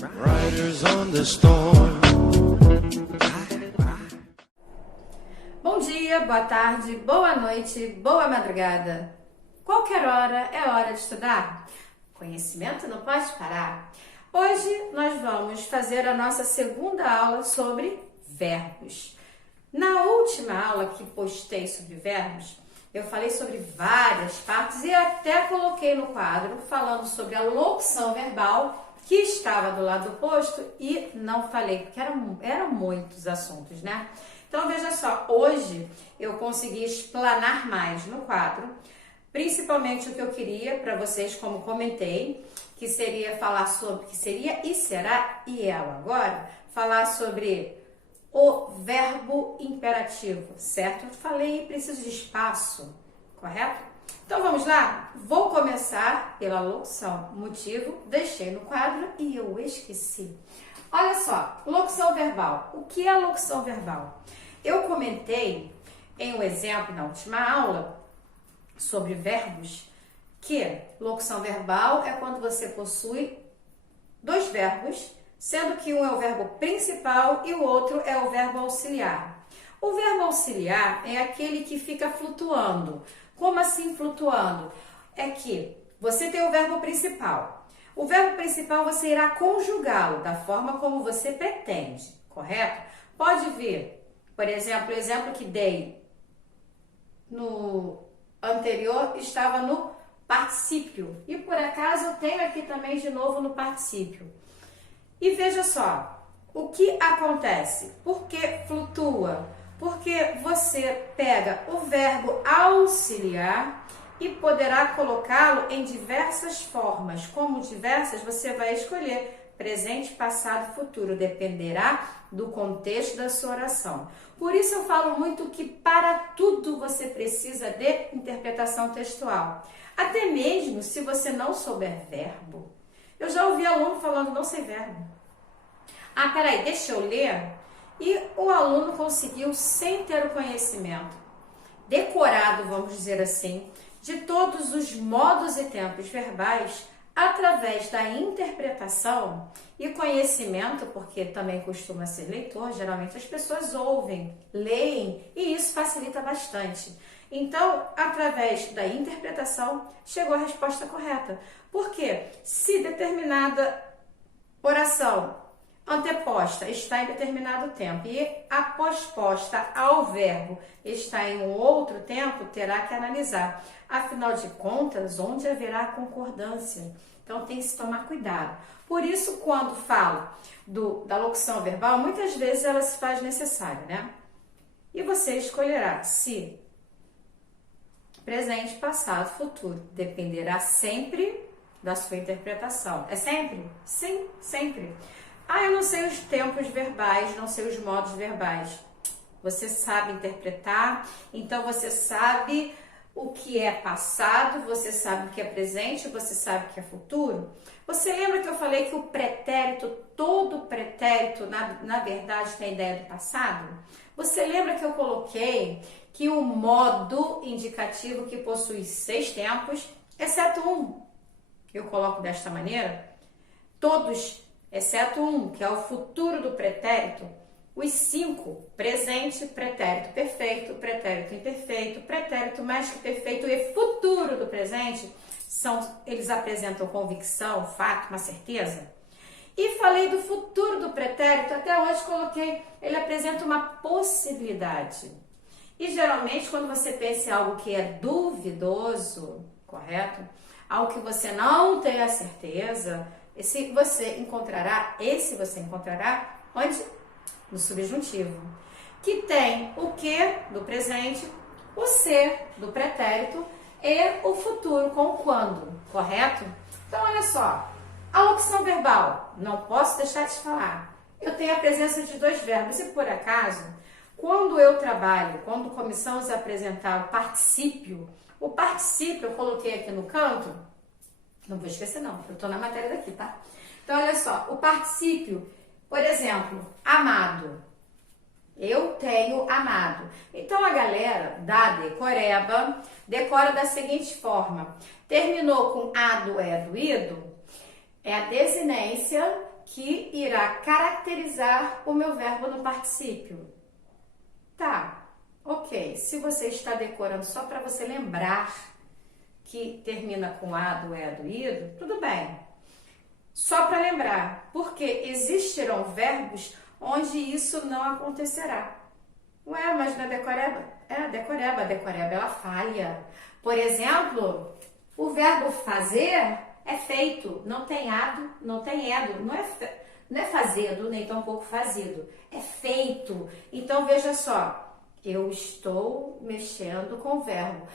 Riders on the storm. Bom dia, boa tarde, boa noite, boa madrugada. Qualquer hora é hora de estudar. Conhecimento não pode parar. Hoje nós vamos fazer a nossa segunda aula sobre verbos. Na última aula que postei sobre verbos, eu falei sobre várias partes e até coloquei no quadro falando sobre a locução verbal que estava do lado oposto e não falei, porque eram muitos assuntos, né? Então, veja só, hoje eu consegui explanar mais no quadro, principalmente o que eu queria para vocês, como comentei, que seria falar sobre, que seria e será, e é agora, falar sobre o verbo imperativo, certo? Eu falei, preciso de espaço, correto? Então vamos lá? Vou começar pela locução. Motivo, deixei no quadro e eu esqueci. Olha só, locução verbal. O que é locução verbal? Eu comentei em um exemplo na última aula sobre verbos que locução verbal é quando você possui dois verbos, sendo que um é o verbo principal e o outro é o verbo auxiliar. O verbo auxiliar é aquele que fica flutuando. Como assim flutuando? É que você tem o verbo principal. O verbo principal você irá conjugá-lo da forma como você pretende, correto? Pode ver, por exemplo, o exemplo que dei no anterior estava no particípio. E por acaso eu tenho aqui também de novo no particípio. E veja só, o que acontece? Por que flutua? Porque você pega o verbo auxiliar e poderá colocá-lo em diversas formas. Como diversas, você vai escolher presente, passado, futuro. Dependerá do contexto da sua oração. Por isso eu falo muito que para tudo você precisa de interpretação textual. Até mesmo se você não souber verbo. Eu já ouvi aluno falando, não sei verbo. Ah, peraí, deixa eu ler. E o aluno conseguiu, sem ter o conhecimento decorado, vamos dizer assim, de todos os modos e tempos verbais, através da interpretação e conhecimento, porque também costuma ser leitor, geralmente as pessoas ouvem, leem, e isso facilita bastante. Então, através da interpretação, chegou a resposta correta. Porque se determinada oração anteposta está em determinado tempo e a posposta ao verbo está em um outro tempo, terá que analisar. Afinal de contas, onde haverá concordância? Então, tem que se tomar cuidado. Por isso, quando falo da locução verbal, muitas vezes ela se faz necessária, né? E você escolherá se presente, passado, futuro. Dependerá sempre da sua interpretação. É sempre? Sim, sempre. Ah, eu não sei os tempos verbais, não sei os modos verbais. Você sabe interpretar, então você sabe o que é passado, você sabe o que é presente, você sabe o que é futuro. Você lembra que eu falei que o pretérito, todo pretérito, na verdade, tem ideia do passado? Você lembra que eu coloquei que o modo indicativo que possui 6 tempos, exceto um, eu coloco desta maneira, todos exceto um, que é o futuro do pretérito, os 5, presente, pretérito perfeito, pretérito imperfeito, pretérito mais que perfeito e futuro do presente, eles apresentam convicção, fato, uma certeza. E falei do futuro do pretérito, até hoje coloquei, ele apresenta uma possibilidade. E geralmente quando você pensa em algo que é duvidoso, correto? Algo que você não tem a certeza, esse você encontrará onde? No subjuntivo, que tem o que do presente, o ser do pretérito e o futuro com o quando, correto? Então, olha só, a locução verbal, não posso deixar de falar. Eu tenho a presença de dois verbos e, por acaso, quando eu trabalho, quando começamos a apresentar o particípio eu coloquei aqui no canto, não vou esquecer não, eu estou na matéria daqui, tá? Então, olha só, o particípio, por exemplo, amado. Eu tenho amado. Então, a galera da decoreba decora da seguinte forma. Terminou com ado, é, do, ido. É a desinência que irá caracterizar o meu verbo no particípio. Tá, ok. Se você está decorando só para você lembrar que termina com a, do, é, do, ido, tudo bem. Só para lembrar, porque existirão verbos onde isso não acontecerá. Ué, mas na decoreba? É, a decoreba ela falha. Por exemplo, o verbo fazer é feito, não tem ado, não tem edo, não é fazedo, nem tampouco fazido, é feito. Então veja só, eu estou mexendo com o verbo.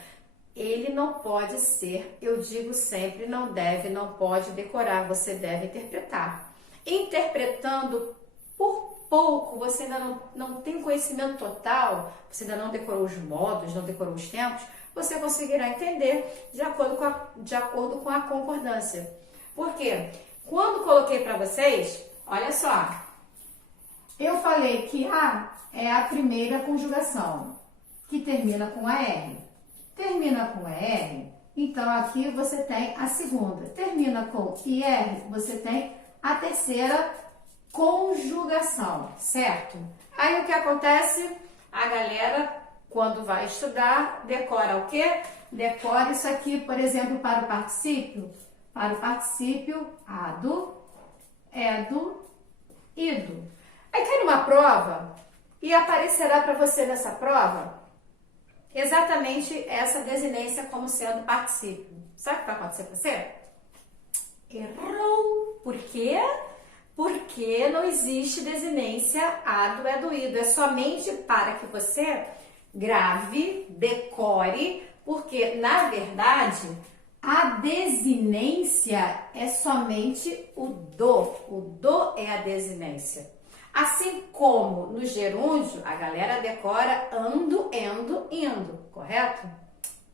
Ele não pode ser, eu digo sempre, não deve, não pode decorar, você deve interpretar. Interpretando por pouco, você ainda não tem conhecimento total, você ainda não decorou os modos, não decorou os tempos, você conseguirá entender de acordo com a concordância. Por quê? Quando coloquei para vocês, olha só, eu falei que A é a primeira conjugação, que termina com AR. Termina com ER, então aqui você tem a segunda. Termina com IR, você tem a terceira conjugação, certo? Aí o que acontece? A galera, quando vai estudar, decora o quê? Decora isso aqui, por exemplo, para o particípio. Para o particípio, ado, edo, ido. Aí cai numa prova e aparecerá para você nessa prova exatamente essa desinência como sendo particípio. Sabe o que vai acontecer com você? Errou! Por quê? Porque não existe desinência ado, é do, ido. É somente para que você grave, decore, porque, na verdade, a desinência é somente o do. O do é a desinência. Assim como no gerúndio, a galera decora ando, endo, indo, correto?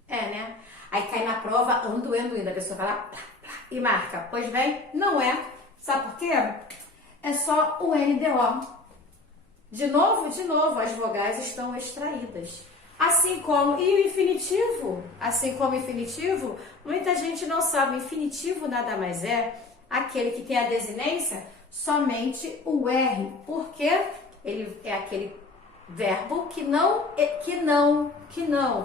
É, né? Aí cai na prova ando, endo, indo. A pessoa vai lá plá, plá, e marca. Pois bem, não é. Sabe por quê? É só o NDO. De novo, as vogais estão extraídas. Assim como, e o infinitivo? Assim como o infinitivo, muita gente não sabe. O infinitivo nada mais é aquele que tem a desinência somente o R, porque ele é aquele verbo que não,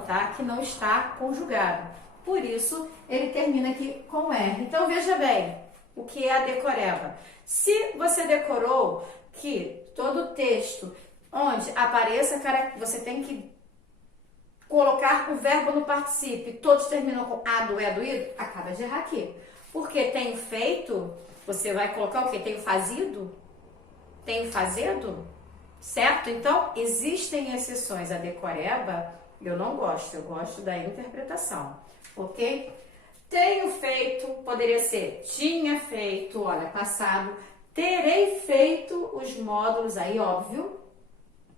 tá? Que não está conjugado. Por isso, ele termina aqui com R. Então, veja bem o que é a decoreba. Se você decorou que todo texto onde apareça, você tem que colocar o verbo no particípio, todos terminam com a, do, é, do, ido, acaba de errar aqui. Porque tem feito, você vai colocar o quê? Tem fazido? Tem fazedo? Certo? Então, existem exceções. A decoreba, eu não gosto. Eu gosto da interpretação. Ok? Tenho feito, poderia ser tinha feito, olha, passado. Terei feito os módulos aí, óbvio.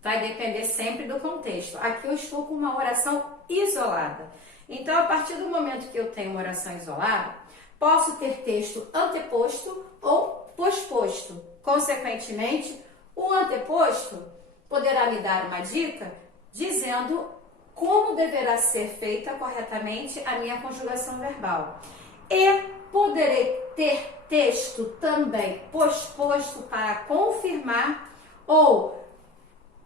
Vai depender sempre do contexto. Aqui eu estou com uma oração isolada. Então, a partir do momento que eu tenho uma oração isolada, posso ter texto anteposto ou posposto. Consequentemente, o anteposto poderá me dar uma dica dizendo como deverá ser feita corretamente a minha conjugação verbal. E poderei ter texto também posposto para confirmar ou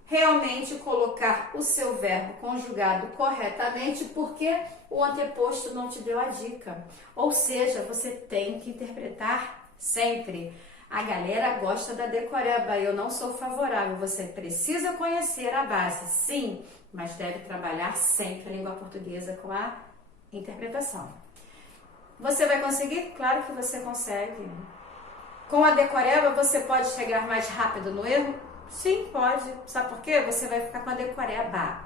realmente colocar o seu verbo conjugado corretamente, porque o anteposto não te deu a dica. Ou seja, você tem que interpretar sempre. A galera gosta da decoreba, eu não sou favorável. Você precisa conhecer a base, sim, mas deve trabalhar sempre a língua portuguesa com a interpretação. Você vai conseguir? Claro que você consegue. Com a decoreba, você pode chegar mais rápido no erro? Sim, pode. Sabe por quê? Você vai ficar com a decoreba.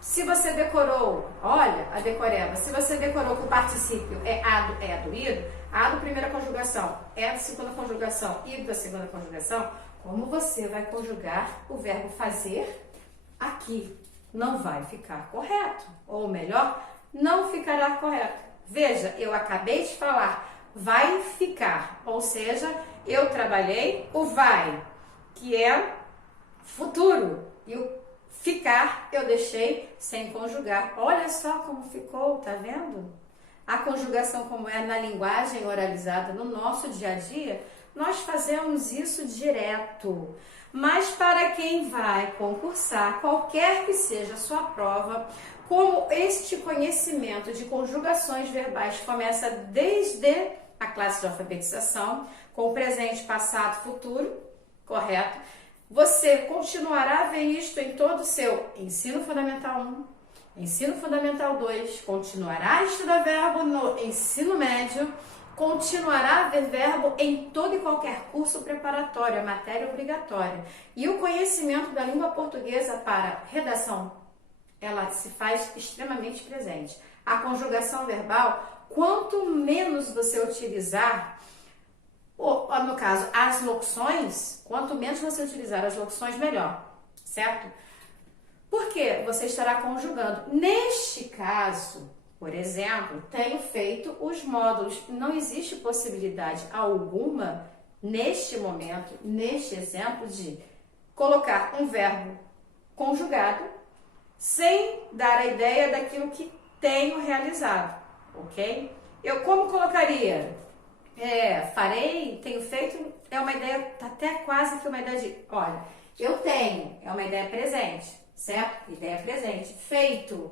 Se você decorou, olha a decoreba, se você decorou que o particípio é ado, é do, ido, ado primeira conjugação, é da segunda conjugação, ido da segunda conjugação, como você vai conjugar o verbo fazer aqui? Não vai ficar correto. Ou melhor, não ficará correto. Veja, eu acabei de falar, vai ficar, ou seja, eu trabalhei o vai, que é futuro, e o ficar eu deixei sem conjugar. Olha só como ficou, tá vendo? a conjugação como é na linguagem oralizada no nosso dia a dia, nós fazemos isso direto. Mas para quem vai concursar, qualquer que seja a sua prova, como este conhecimento de conjugações verbais começa desde a classe de alfabetização, com presente, passado, futuro, correto? Você continuará a ver isto em todo o seu ensino fundamental 1, ensino fundamental 2, continuará a estudar verbo no ensino médio, continuará a ver verbo em todo e qualquer curso preparatório, matéria obrigatória. E o conhecimento da língua portuguesa para redação, ela se faz extremamente presente. A conjugação verbal, quanto menos você utilizar, ou no caso, as locuções, quanto menos você utilizar as locuções, melhor, certo? Porque você estará conjugando. Neste caso, por exemplo, tenho feito os módulos. Não existe possibilidade alguma, neste momento, neste exemplo, de colocar um verbo conjugado sem dar a ideia daquilo que tenho realizado, ok? Eu como colocaria? Farei, tenho feito, é uma ideia, até quase que uma ideia de, olha, eu tenho, é uma ideia presente, certo? Ideia presente, feito,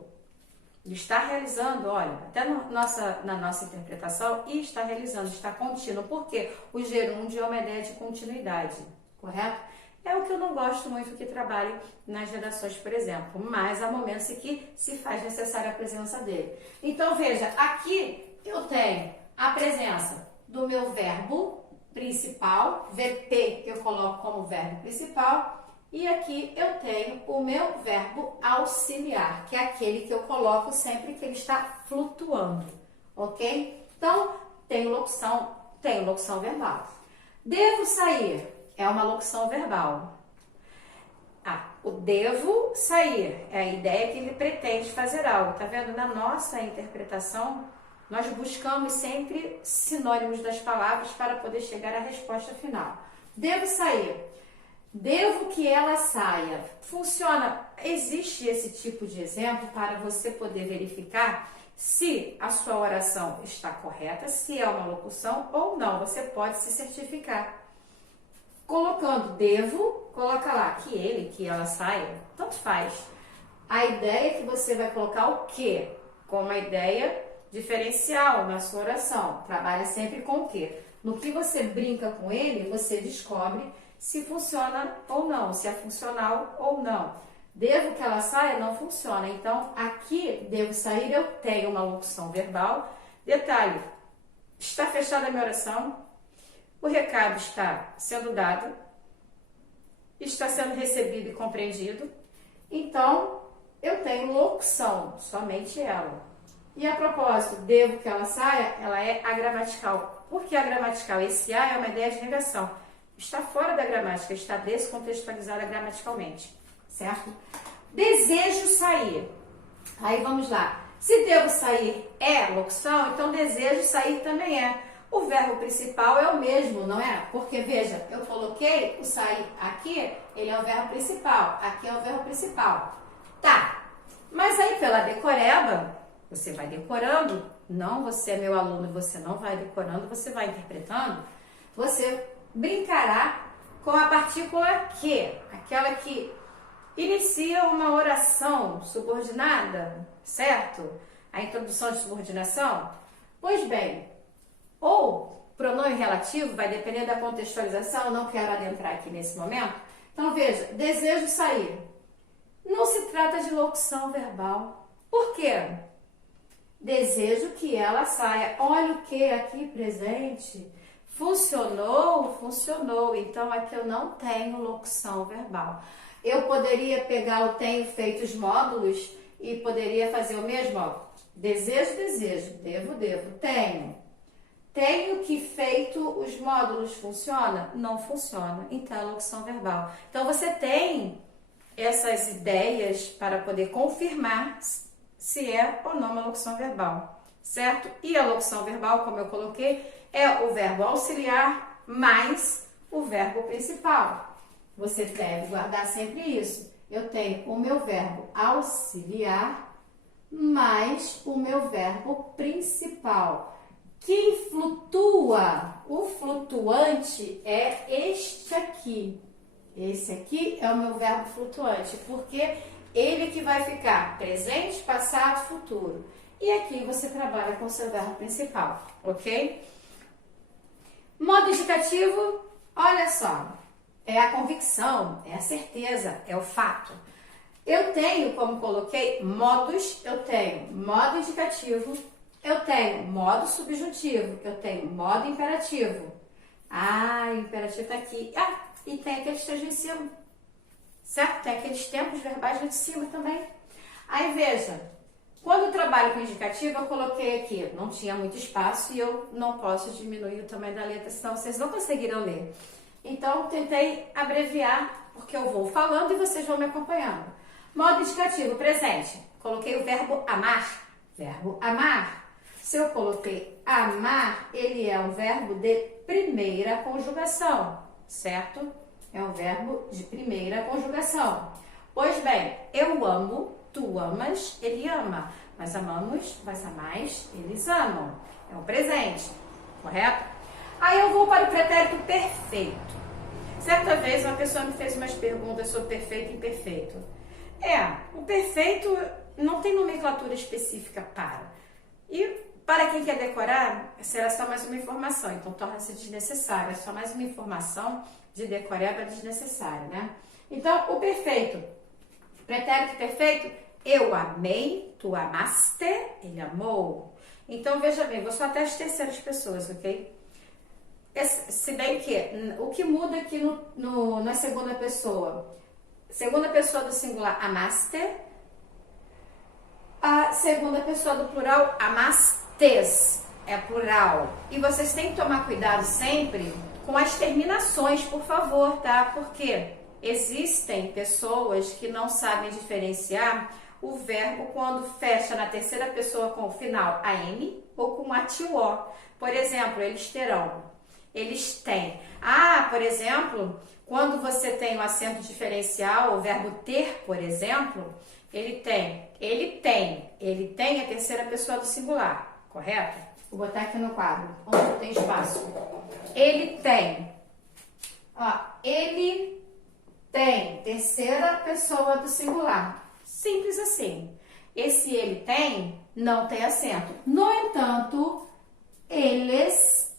está realizando, olha, até na nossa interpretação, e está realizando, está contínuo, porque o gerúndio é uma ideia de continuidade, correto? É o que eu não gosto muito que trabalhe nas redações, por exemplo, mas há momentos em que se faz necessária a presença dele. Então, veja, aqui eu tenho a presença do meu verbo principal, VP eu coloco como verbo principal, e aqui eu tenho o meu verbo auxiliar, que é aquele que eu coloco sempre que ele está flutuando, ok? Então, tenho locução verbal. Devo sair é uma locução verbal. O devo sair é a ideia que ele pretende fazer algo. Tá vendo? Na nossa interpretação, nós buscamos sempre sinônimos das palavras para poder chegar à resposta final. Devo sair. Devo que ela saia. Funciona. Existe esse tipo de exemplo para você poder verificar se a sua oração está correta, se é uma locução ou não. Você pode se certificar. Colocando devo, coloca lá que ele, que ela saia, tanto faz. A ideia é que você vai colocar o que? Com uma ideia diferencial na sua oração. Trabalha sempre com o que? No que você brinca com ele, você descobre se funciona ou não, se é funcional ou não. Devo que ela saia, não funciona. Então, aqui, devo sair, eu tenho uma locução verbal. Detalhe, está fechada a minha oração. O recado está sendo dado, está sendo recebido e compreendido. Então, eu tenho locução, somente ela. E a propósito, devo que ela saia, ela é agramatical. Por que agramatical? Esse A é uma ideia de negação. Está fora da gramática, está descontextualizada gramaticalmente, certo? Desejo sair. Aí vamos lá. Se devo sair é locução, então desejo sair também é. O verbo principal é o mesmo, não é? Porque, veja, eu coloquei o sair aqui, ele é o verbo principal. Aqui é o verbo principal. Tá, mas aí pela decoreba, você vai decorando. Não, você é meu aluno, você não vai decorando, você vai interpretando. Você brincará com a partícula que, aquela que inicia uma oração subordinada, certo? A introdução de subordinação. Pois bem, ou pronome relativo, vai depender da contextualização, não quero adentrar aqui nesse momento. Então, veja, desejo sair. Não se trata de locução verbal. Por quê? Desejo que ela saia. Olha o que aqui presente. Funcionou? Funcionou. Então, aqui eu não tenho locução verbal. Eu poderia pegar o tenho feito os módulos e poderia fazer o mesmo. Ó. Desejo, desejo. Devo, devo. Tenho. Tenho que feito os módulos. Funciona? Não funciona. Então, é locução verbal. Então, você tem essas ideias para poder confirmar se é ou não uma locução verbal, certo? E a locução verbal, como eu coloquei, é o verbo auxiliar mais o verbo principal. Você deve guardar sempre isso. Eu tenho o meu verbo auxiliar mais o meu verbo principal. Quem flutua, o flutuante é este aqui. Esse aqui é o meu verbo flutuante, porque ele que vai ficar presente, passado, futuro. E aqui você trabalha com o seu verbo principal, ok? Modo indicativo, olha só, é a convicção, é a certeza, é o fato. Eu tenho, como coloquei, modos, eu tenho modo indicativo, eu tenho modo subjuntivo, eu tenho modo imperativo. Ah, o imperativo está aqui. Ah, e tem aqueles três em cima, certo? Tem aqueles tempos verbais lá de cima também. Aí veja, quando eu trabalho com indicativo, eu coloquei aqui, não tinha muito espaço e eu não posso diminuir o tamanho da letra, senão vocês não conseguirão ler. Então, tentei abreviar, porque eu vou falando e vocês vão me acompanhando. Modo indicativo, presente. Coloquei o verbo amar. Verbo amar. Se eu coloquei amar, ele é um verbo de primeira conjugação, certo? É um verbo de primeira conjugação. Pois bem, eu amo, tu amas, ele ama. Nós amamos, vós amais, eles amam. É um presente, correto? Aí eu vou para o pretérito perfeito. Certa vez uma pessoa me fez umas perguntas sobre perfeito e imperfeito. O perfeito não tem nomenclatura específica para. E para quem quer decorar, será só mais uma informação, então torna-se desnecessário. É só mais uma informação de decoreba desnecessária, né? Então, o perfeito. Pretérito perfeito, eu amei, tu amaste, ele amou. Então, veja bem, vou só até as terceiras pessoas, ok? Se bem que o que muda aqui na segunda pessoa do singular amaste, a segunda pessoa do plural amastes, é plural. E vocês têm que tomar cuidado sempre com as terminações, por favor, tá? Porque existem pessoas que não sabem diferenciar o verbo quando fecha na terceira pessoa com o final am ou com atió. Por exemplo, eles terão, eles têm. Por exemplo, quando você tem o acento diferencial, o verbo ter, por exemplo, ele tem a terceira pessoa do singular, correto? Vou botar aqui no quadro, onde tem espaço. Ele tem, ele tem terceira pessoa do singular. Simples assim. Esse ele tem não tem acento. No entanto, eles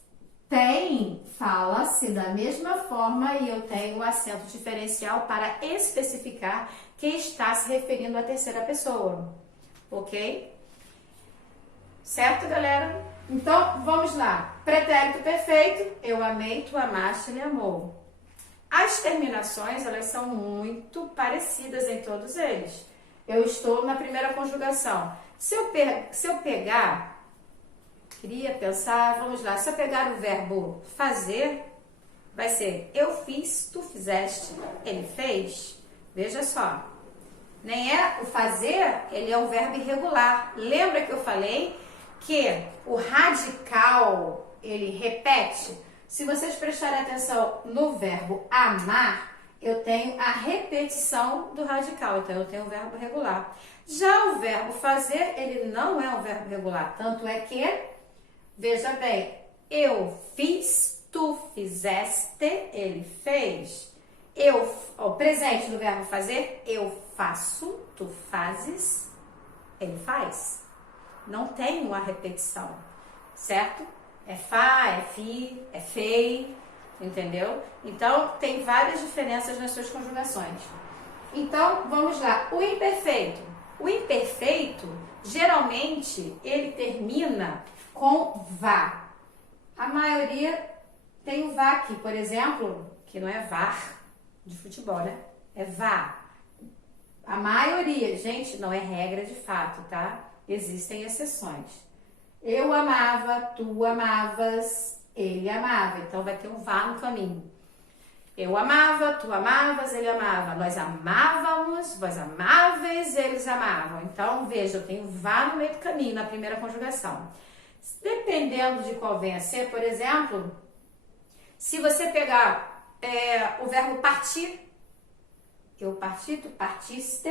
têm, fala-se da mesma forma e eu tenho o acento diferencial para especificar que está se referindo à terceira pessoa. Ok? Certo, galera? Então, vamos lá. Pretérito perfeito, eu amei, tu amaste, ele amou. As terminações, elas são muito parecidas em todos eles. Eu estou na primeira conjugação. Se eu pegar, queria pensar, vamos lá, se eu pegar o verbo fazer, vai ser eu fiz, tu fizeste, ele fez. Veja só, nem é o fazer, ele é um verbo irregular. Lembra que eu falei que o radical, ele repete? Se vocês prestarem atenção no verbo amar, eu tenho a repetição do radical, então eu tenho o verbo regular. Já o verbo fazer, ele não é um verbo regular, tanto é que, veja bem, eu fiz, tu fizeste, ele fez. O presente do verbo fazer, eu faço, tu fazes, ele faz. Não tem uma repetição, certo? É fa, é fi, é fei, entendeu? Então, tem várias diferenças nas suas conjugações. Então, vamos lá. O imperfeito. O imperfeito, geralmente, ele termina com vá. A maioria tem o vá aqui, por exemplo, que não é var de futebol, né? É vá. A maioria, gente, não é regra de fato, tá? Existem exceções. Eu amava, tu amavas, ele amava. Então, vai ter um vá no caminho. Eu amava, tu amavas, ele amava. Nós amávamos, vós amáveis, eles amavam. Então, veja, eu tenho vá no meio do caminho, na primeira conjugação. Dependendo de qual venha a ser, por exemplo, se você pegar o verbo partir, eu parti, tu partiste,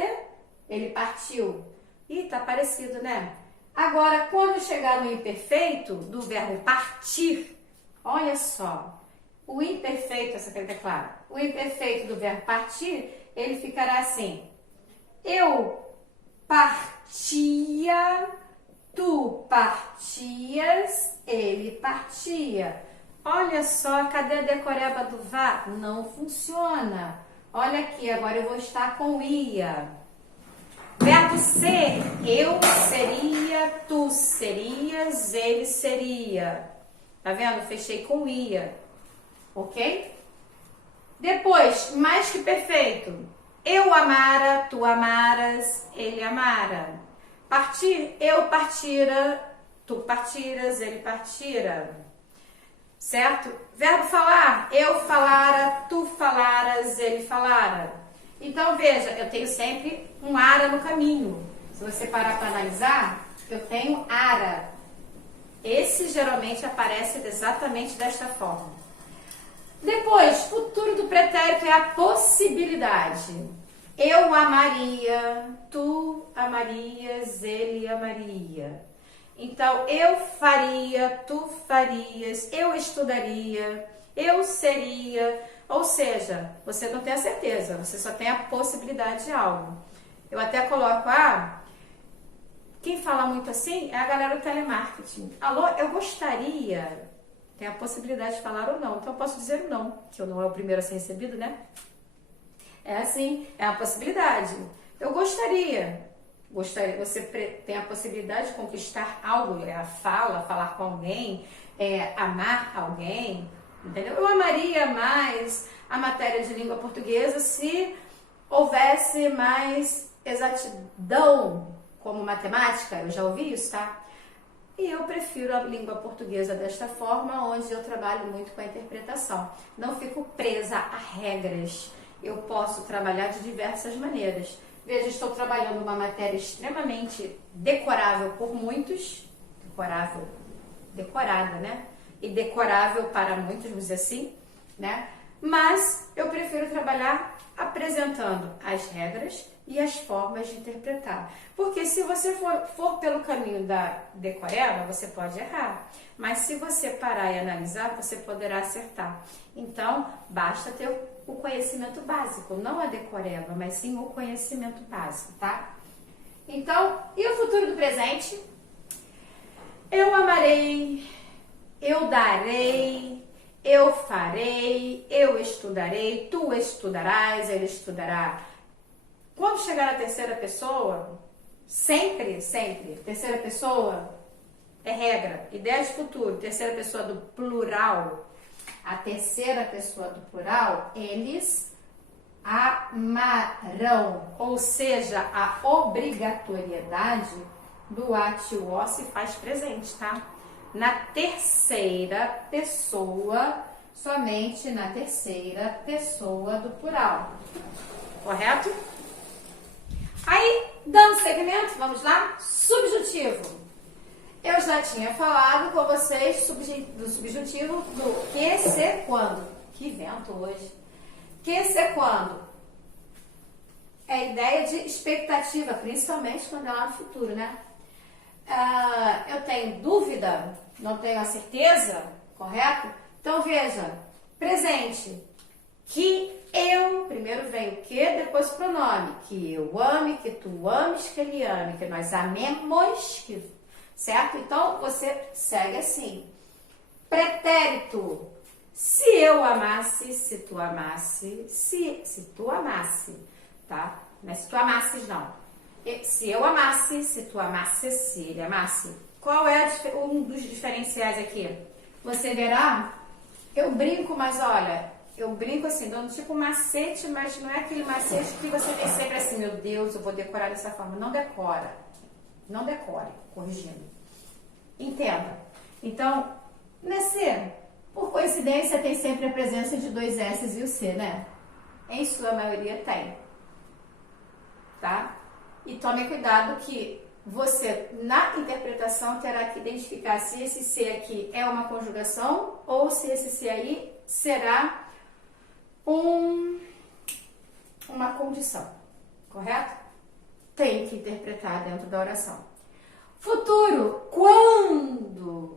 ele partiu. Ih, tá parecido, né? Agora, quando chegar no imperfeito do verbo partir, olha só. O imperfeito, essa aqui é clara. O imperfeito do verbo partir, ele ficará assim. Eu partia, tu partias, ele partia. Olha só, cadê a decoreba do vá? Não funciona. Olha aqui, agora eu vou estar com ia. Verbo ser, eu seria, tu serias, ele seria. Tá vendo? Fechei com ia. Ok? Depois, mais que perfeito. Eu amara, tu amaras, ele amara. Partir, eu partira, tu partiras, ele partira. Certo? Verbo falar, eu falara, tu falaras, ele falara. Então, veja, eu tenho sempre um ara no caminho. Se você parar para analisar, eu tenho ara. Esse geralmente aparece exatamente desta forma. Depois, futuro do pretérito é a possibilidade. Eu amaria, tu amarias, ele amaria. Então, eu faria, tu farias, eu estudaria, eu seria. Ou seja, você não tem a certeza, você só tem a possibilidade de algo. Eu até coloco, quem fala muito assim é a galera do telemarketing. Alô, eu gostaria. Tem a possibilidade de falar ou não. Então, eu posso dizer o não, que o não é o primeiro a ser recebido, né? É assim, é a possibilidade. Eu gostaria. Você tem a possibilidade de conquistar algo, é a fala, falar com alguém, amar alguém, entendeu? Eu amaria mais a matéria de língua portuguesa se houvesse mais exatidão como matemática, eu já ouvi isso, tá? E eu prefiro a língua portuguesa desta forma, onde eu trabalho muito com a interpretação. Não fico presa a regras. Eu posso trabalhar de diversas maneiras. Veja, estou trabalhando uma matéria extremamente decorável por muitos. Decorada, né? E decorável para muitos, vamos dizer assim, né? Mas eu prefiro trabalhar apresentando as regras e as formas de interpretar. Porque se você for pelo caminho da decoreba, você pode errar. Mas se você parar e analisar, você poderá acertar. Então, basta ter o conhecimento básico, não a decoreba, mas sim o conhecimento básico, tá? Então, e o futuro do presente? Eu amarei, eu darei, eu farei, eu estudarei, tu estudarás, ele estudará. Quando chegar a terceira pessoa, sempre, terceira pessoa é regra, ideia de futuro, terceira pessoa do plural. A terceira pessoa do plural, eles amarão, ou seja, a obrigatoriedade do at e o ó se faz presente, tá? Na terceira pessoa, somente na terceira pessoa do plural, correto? Aí, dando segmento, vamos lá? Subjuntivo. Eu já tinha falado com vocês do subjuntivo do que, se, quando. Que vento hoje. Que, se, quando. É a ideia de expectativa, principalmente quando é lá no futuro, né? Eu tenho dúvida, não tenho a certeza, correto? Então, veja, presente. Que eu, primeiro vem o que, depois o pronome. Que eu ame, que tu ames, que ele ame, que nós amemos, certo? Então, você segue assim. Pretérito. Se eu amasse, se tu amasse, se tu amasse, tá? Não é se tu amasses, não. Se eu amasse, se tu amasse, se ele amasse. Qual é um dos diferenciais aqui? Você verá, eu brinco, mas olha, eu brinco assim, dando tipo um macete, mas não é aquele macete que você vem sempre assim, meu Deus, eu vou decorar dessa forma. Não decora. Não decore, corrigindo. Entenda. Então, nesse, por coincidência, tem sempre a presença de dois S e o C, né? Em sua maioria tem. Tá? E tome cuidado que você, na interpretação, terá que identificar se esse C aqui é uma conjugação ou se esse C aí será uma condição. Correto? tem que interpretar dentro da oração. Futuro, quando?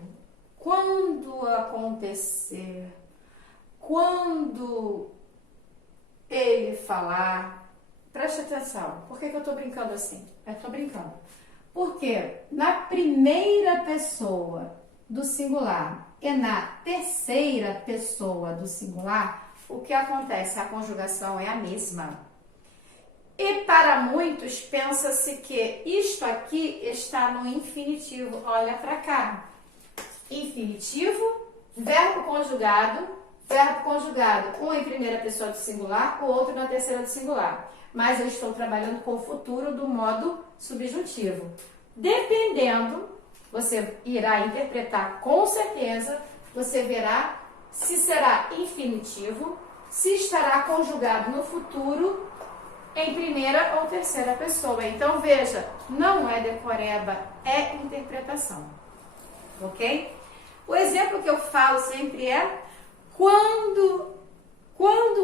Quando acontecer? Quando ele falar? Preste atenção. Por que eu tô brincando assim? Eu tô brincando. Porque na primeira pessoa do singular e na terceira pessoa do singular, o que acontece? A conjugação é a mesma. E para muitos, pensa-se que isto aqui está no infinitivo. Olha para cá. Infinitivo, verbo conjugado, um em primeira pessoa do singular, o outro na terceira do singular. Mas eu estou trabalhando com o futuro do modo subjuntivo. Dependendo, você irá interpretar com certeza, você verá se será infinitivo, se estará conjugado no futuro em primeira ou terceira pessoa. Então, veja, não é decoreba, é interpretação. Ok? O exemplo que eu falo sempre é quando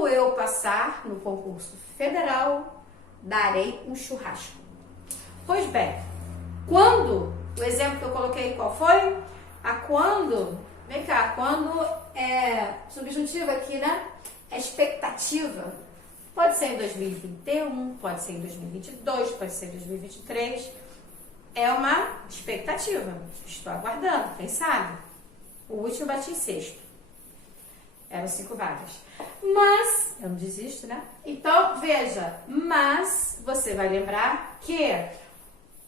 eu passar no concurso federal, darei um churrasco. Pois bem, quando, o exemplo que eu coloquei qual foi? A quando, vem cá, quando é subjuntivo aqui, né? É expectativa. Pode ser em 2021, pode ser em 2022, pode ser em 2023. É uma expectativa. Estou aguardando, quem sabe? O último eu bati em sexto. Eram 5 vagas. Mas, eu não desisto, né? Então, veja, mas você vai lembrar que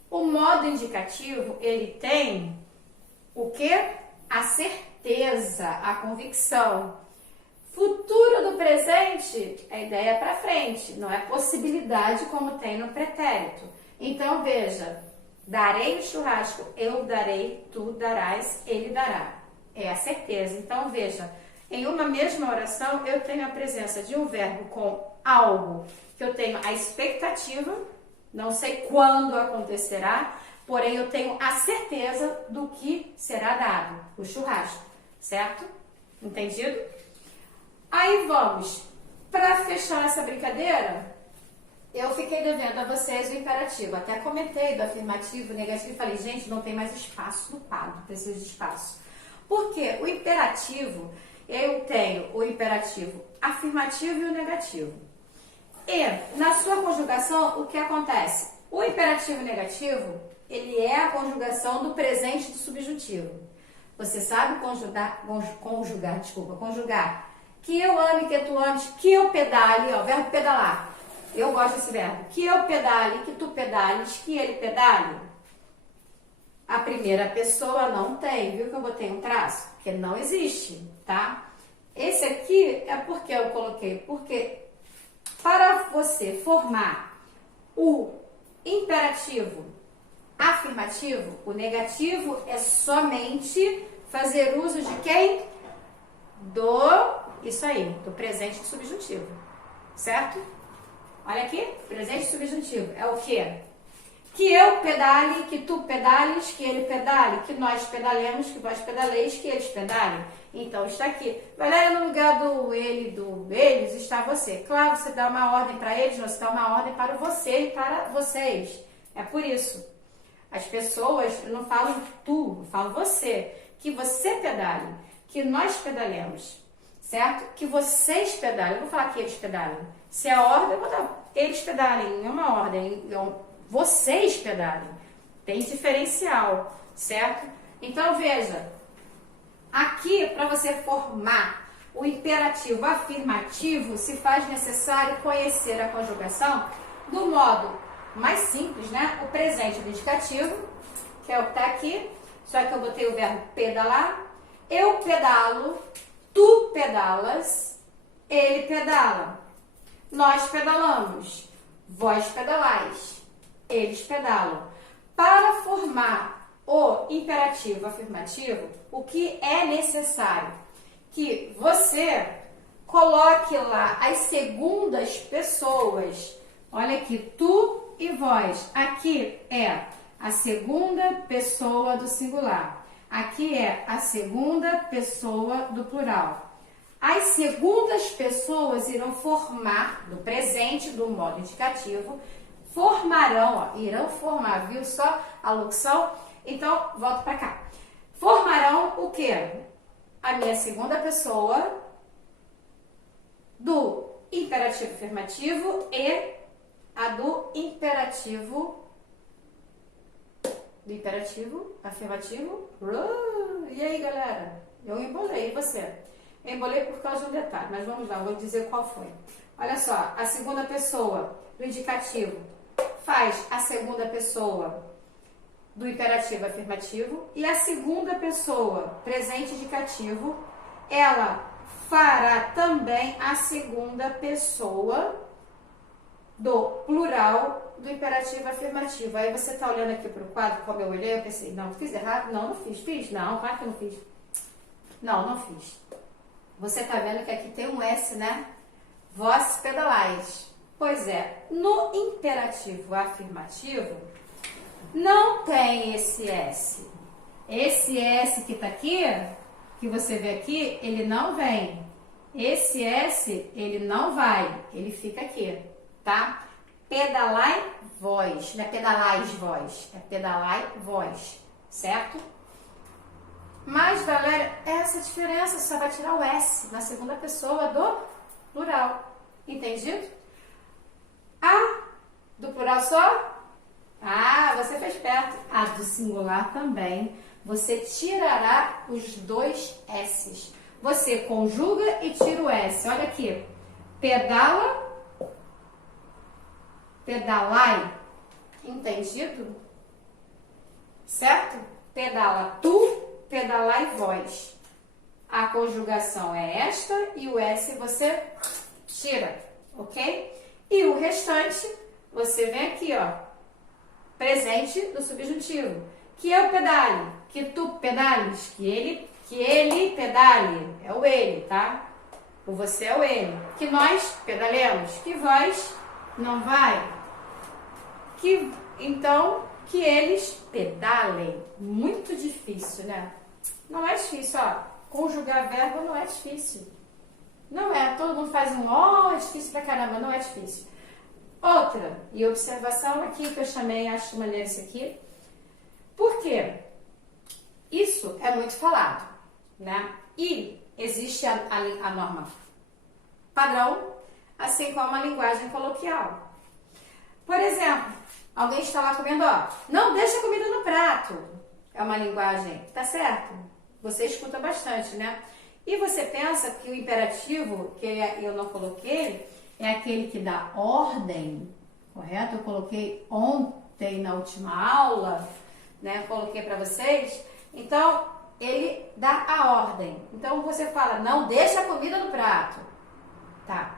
o modo indicativo, ele tem o quê? A certeza, a convicção. Futuro do presente, a ideia é para frente, não é possibilidade como tem no pretérito. Então, veja, darei o churrasco, eu darei, tu darás, ele dará. É a certeza. Então, veja, em uma mesma oração, eu tenho a presença de um verbo com algo que eu tenho a expectativa, não sei quando acontecerá, porém eu tenho a certeza do que será dado, o churrasco, certo? Entendido? Aí vamos, para fechar essa brincadeira, eu fiquei devendo a vocês o imperativo. Até comentei do afirmativo, negativo e falei, gente, não tem mais espaço no quadro, preciso de espaço. Porque o imperativo, eu tenho o imperativo afirmativo e o negativo. E na sua conjugação, o que acontece? O imperativo negativo, ele é a conjugação do presente do subjuntivo. Você sabe conjugar. Que eu ame, que tu ames, que eu pedale, ó, verbo pedalar. Eu gosto desse verbo. Que eu pedale, que tu pedales, que ele pedale. A primeira pessoa não tem, viu que eu botei um traço? Porque não existe, tá? Esse aqui é porque eu coloquei, porque para você formar o imperativo afirmativo, o negativo é somente fazer uso de quem? Isso aí, do presente subjuntivo, certo? Olha aqui, presente subjuntivo é o quê? Que eu pedale, que tu pedales, que ele pedale, que nós pedalemos, que vós pedaleis, que eles pedalem. Então, está aqui. Valéria, no lugar do ele, do eles, está você. Claro, você dá uma ordem para eles, você dá uma ordem para você e para vocês. É por isso. As pessoas não falam tu, falam você. Que você pedale, que nós pedalemos. Certo? Que vocês pedalem. Eu vou falar que eles pedalem. Se é ordem, eu vou dar eles pedalem. É uma ordem. Vocês pedalem. Tem diferencial. Certo? Então, veja. Aqui, para você formar o imperativo afirmativo, se faz necessário conhecer a conjugação do modo mais simples, né? O presente do indicativo, que é o que está aqui. Só que eu botei o verbo pedalar. Eu pedalo. Tu pedalas, ele pedala. Nós pedalamos, vós pedalais, eles pedalam. Para formar o imperativo afirmativo, o que é necessário? Que você coloque lá as segundas pessoas. Olha aqui, tu e vós. Aqui é a segunda pessoa do singular. Aqui é a segunda pessoa do plural. As segundas pessoas irão formar, no presente do modo indicativo, Formarão, ó, irão formar, viu só a locução? Então, volto para cá. Formarão o quê? A minha segunda pessoa do imperativo afirmativo e a do imperativo afirmativo. E aí, galera? Eu embolei, e você? Eu embolei por causa de um detalhe, mas vamos lá, vou dizer qual foi. Olha só, a segunda pessoa do indicativo faz a segunda pessoa do imperativo afirmativo e a segunda pessoa, presente indicativo, ela fará também a segunda pessoa do plural do imperativo afirmativo. Aí você tá olhando aqui pro quadro, como eu olhei, eu pensei, não, fiz errado? Não, não fiz. Fiz? Não, claro que eu não fiz. Não, não fiz. Você tá vendo que aqui tem um S, né? Vós pedalais. Pois é, no imperativo afirmativo, não tem esse S. Esse S que tá aqui, que você vê aqui, ele não vem. Esse S, ele não vai, ele fica aqui, tá? Pedalai vós, não é pedalais vós, é pedalai vós, certo? Mas, galera, essa diferença só vai tirar o S na segunda pessoa do plural, entendido? A do plural só? Ah, você fez perto. A do singular também. Você tirará os dois S's. Você conjuga e tira o S. Olha aqui. Pedala, pedalai. Entendido? Certo? Pedala tu, pedalai vós. A conjugação é esta e o S você tira, ok? E o restante, você vem aqui, ó. Presente do subjuntivo, que é o pedale, que tu pedales, que ele pedale, é o ele, tá? O você é o ele, que nós pedalemos, que vós não vai, que então que eles pedalem. Muito difícil, né? Não é difícil, ó. Conjugar verbo não é difícil. Não é, todo mundo faz um ó, é difícil pra caramba, não é difícil. Outra, e observação aqui que eu chamei, acho maneiro isso aqui. Por quê? Isso é muito falado, né? E existe a norma padrão, assim como a linguagem coloquial. Por exemplo, alguém está lá comendo, ó, não deixa a comida no prato. É uma linguagem, tá certo? Você escuta bastante, né? E você pensa que o imperativo, que eu não coloquei, é aquele que dá ordem, correto? Eu coloquei ontem na última aula, né? Coloquei para vocês. Então, ele dá a ordem. Então, você fala, não deixa a comida no prato. Tá.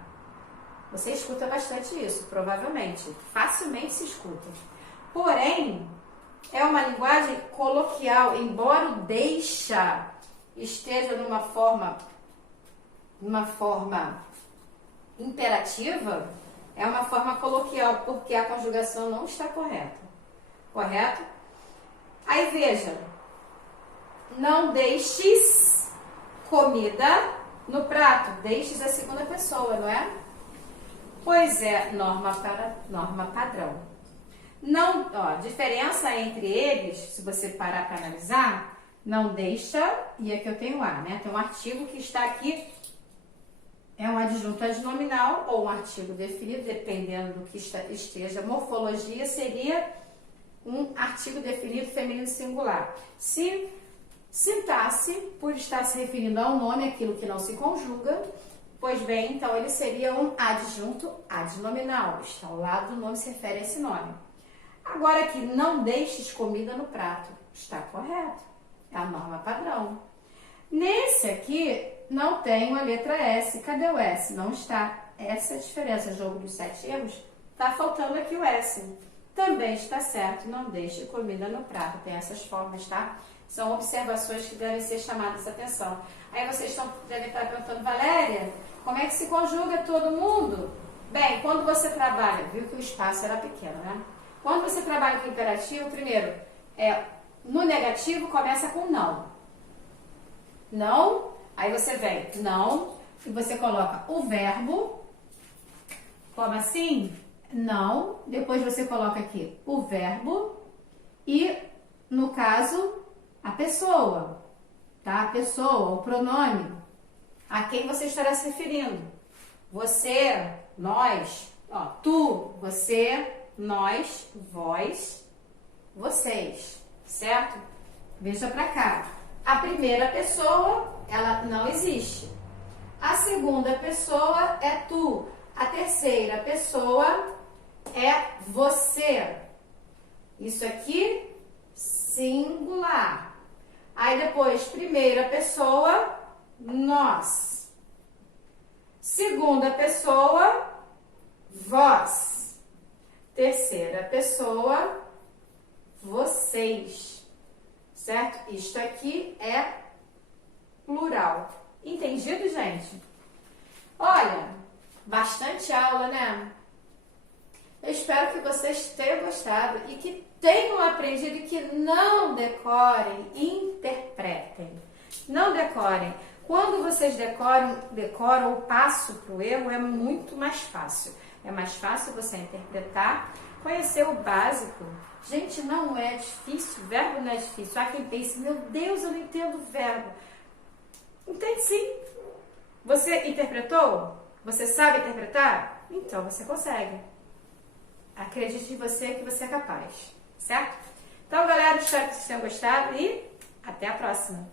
Você escuta bastante isso, provavelmente. Facilmente se escuta. Porém, é uma linguagem coloquial, embora o deixa esteja numa forma imperativa, é uma forma coloquial, porque a conjugação não está correta. Correto? Aí veja, não deixes comida no prato, deixes a segunda pessoa, não é? Pois é, norma padrão. Não, ó, diferença entre eles, se você parar para analisar, não deixa, e aqui eu tenho a, né? Tem um artigo que está aqui, é um adjunto adnominal ou um artigo definido, dependendo do que esteja. Morfologia seria um artigo definido feminino singular. Se sintaxe, por estar se referindo ao nome, aquilo que não se conjuga, pois bem, então ele seria um adjunto adnominal. Está ao lado do nome, se refere a esse nome. Agora aqui, não deixes comida no prato. Está correto. É a norma padrão. Nesse aqui, não tem a letra S. Cadê o S? Não está. Essa é a diferença. Jogo dos 7 erros. Está faltando aqui o S. Também está certo. Não deixe comida no prato. Tem essas formas, tá? São observações que devem ser chamadas a atenção. Aí vocês devem estar perguntando, Valéria, como é que se conjuga todo mundo? Bem, quando você trabalha, viu que o espaço era pequeno, né? Quando você trabalha com imperativo, primeiro, no negativo começa com não. Não, aí você vem, não, e você coloca o verbo, como assim? Não, depois você coloca aqui o verbo e, no caso, a pessoa, tá? A pessoa, o pronome, a quem você estará se referindo. Você, nós, ó, tu, você, nós, vós, vocês, certo? Veja pra cá. A primeira pessoa, ela não existe. A segunda pessoa é tu. A terceira pessoa é você. Isso aqui, singular. Aí depois, primeira pessoa, nós. Segunda pessoa, vós. Terceira pessoa, vocês. Certo? Isto aqui é plural. Entendido, gente? Olha, bastante aula, né? Eu espero que vocês tenham gostado e que tenham aprendido e que não decorem, interpretem. Não decorem. Quando vocês decoram o passo para o erro, é muito mais fácil. É mais fácil você interpretar, conhecer o básico. Gente, não é difícil, verbo não é difícil. Há quem pense, meu Deus, eu não entendo verbo. Entende sim. Você interpretou? Você sabe interpretar? Então você consegue. Acredite em você que você é capaz, certo? Então, galera, espero que vocês tenham gostado e até a próxima.